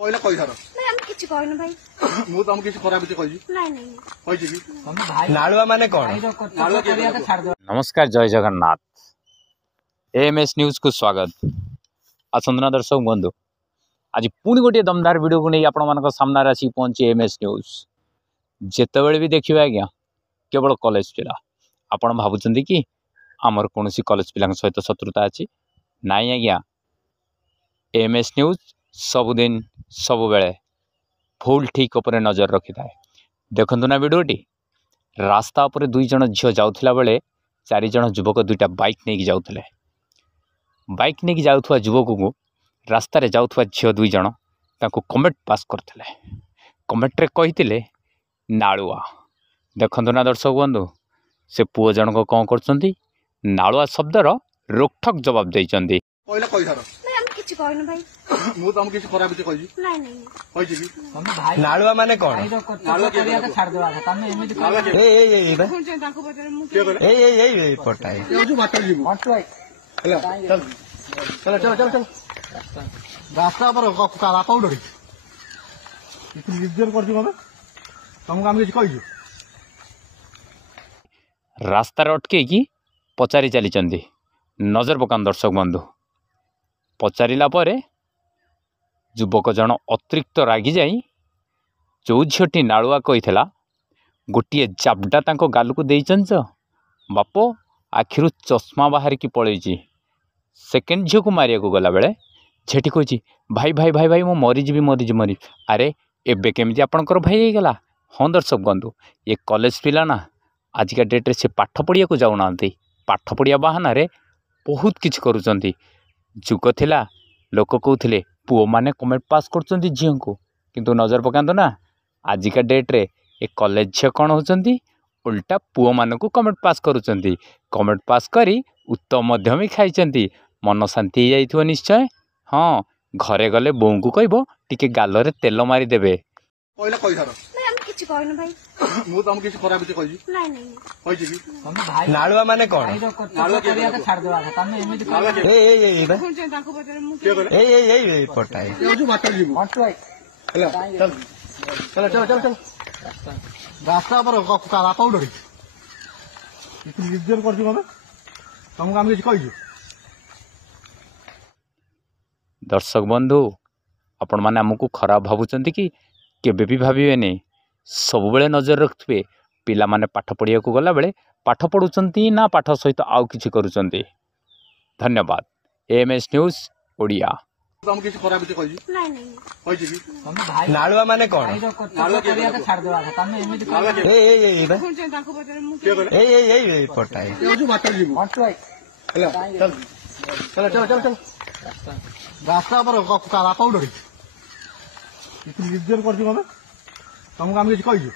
କହିଲା କହିସାର ନାଇଁ ଆମେ କିଛି କହିନୁ ଭାଇ। ମୁଁ ତମକୁ କିଛି ଖରାପ କିଛି କହିଛି ନାଇଁ ନାଇଁ କହିଛି କି ନାଳୁଆ ମାନେ କଣ? नमस्कार जय जगन्नाथ एएमएस न्यूज को स्वागत आसंतना दर्शक बंधु आज पुणी गोटे दमदार वीडियो को नहीं आपण सामने आसी पहुंची एएमएस न्यूज जितेबले भी देखिए आज्ञा केवल कॉलेज पिला आपण भावुं कि आमर कौन कॉलेज पिला सहित शत्रुता अच्छी नाई आज्ञा एएमएस न्यूज सबुदिन सबु बेले भूल ठीक उपर नजर रखी थाए देखु ना वीडियोटी रास्ता उपर दुई जन झील जाऊला बेले 4 जन युवक दुईटा बाइक नहीं जाऊे बाइक नहीं जाऊा युवक को रास्तार जाऊा झील दुई जन कमेंट पास करते कमेंट्रे कही नालुआ देखु ना दर्शक बंधु से पुओ जनक कौन कर नालुआ शब्दर रोकठक जवाब देइचंदी କହିଲା କହିସାର ନାଇଁ ଆମେ କିଛି କହିନୁ ଭାଇ। ମୁଁ ତମକୁ କିଛି ଖରାପ କିଛି କହିଛି ନାଇଁ ନାଇଁ କହିଛି କି ନାଳୁଆ ମାନେ କଣ? ନାଳୁଆ କିଏ କହିଲା? ତାଙ୍କୁ ପଚାରେ ମୁଁ କିଏ କହିଲା? ଏଇ ପଟା ଏ ହଉଛି ବାଟରେ ଯିବୁ ହେଲା ଚାଲ ଚାଲ ଚାଲ ଚାଲ ଚାଲ ରାସ୍ତା ଉପରେ ବାପା ଉଡି ନିଜର କରିଛୁ କଣ ତମକୁ ଆମେ କିଛି କହିଛୁ रास्तार अटकई पचारि चली नजर पकान दर्शक बंधु पचारा पर युवक जन अतिरिक्त रागी जाई जो झीटी नालुआ कही गोटे जाबडा तांको गाल को देच बाप आखिरु चश्मा बाहर की पलैची सेकेंड झील को मारिया को गला बेले झेटी कही भाई भाई भाई भाई मु मरीजी मरी अरे एबे केमिति आपणकर भाई हो गला। हाँ दर्शक बंधु ये कॉलेज पिला ना आजिका डेट्रे से पाठ पढ़िया को जाऊना पाठ पढ़िया बाहाना रे बहुत किछ करुचंती जुग थिला लोक कहते पुओ माने कमेंट पास करचंती झील को किंतु नजर पकांतु ना आजिका डेट्रे ए कॉलेज झील कौन होचंती उल्टा पुओ मान को कमेंट पास करुचंती कमेंट पास करी उत्तम मध्यम ही खाइचंती मन शांति हो जाइथिबो निश्चय। हाँ घरे गले बोऊ को कहबो टिके गालरे तेल मारी देबे କହିଲା କହିସାର ନାଇଁ ଆମେ କିଛି କହିନୁ ଭାଇ। ମୁଁ ତମକୁ କିଛି ଖରାପ କିଛି କହିଛି ନାଇଁ ନାଇଁ କହିଛି କି ନାଳୁଆ ମାନେ କଣ? ନାଳୁଆ କିଏ କହିଲା? ନାଳୁଆ କିଏ ତାଙ୍କୁ ପଚାରେ ମୁଁ କିଏ କହିଲା? ଏଇ ପଟା ଏ ହଉଛି ବାଟରେ ଯିବୁ ହେଲା ଚାଲ ଚାଲ ଚାଲ ଚାଲ ଚାଲ ରାସ୍ତା ଉପରେ ବାପା ଉଡି ନିଜର କରିଛୁ କଣ ତମକୁ ଆମେ କିଛି କହିଛୁ दर्शक बंधु आपण मैंने आमको खराब भावुं कि केबे भी भावे सब बेले नजर रखिए पिला माने पाठ पढ़िया को गला बेले पाठ पढ़ुंट ना पाठ सहित आउ किछि करुचंती। धन्यवाद एएमएस न्यूज ओडिया ତମକୁ କିଛି ଖରାପ କିଛି କହିଛି ନାଇଁ ନାଇଁ କହିଛି କି ନାଳୁଆ ମାନେ କଣ? ନାଳୁଆ କିଏ କହିଲା? ନାଳୁଆ କିଏ ତାଙ୍କୁ ପଚାରେ ମୁଁ କିଏ କହିଲା? ଏଇ ପଟା ଏ ହଉଛି ବାଟରେ ଯିବୁ ହେଲା ଚାଲ ଚାଲ ଚାଲ ଚାଲ ଚାଲ ରାସ୍ତା ଉପରେ ବାପା ଉଡି ନିଜର କରିଛୁ କଣ ତମକୁ ଆମେ କିଛି କହିଛୁ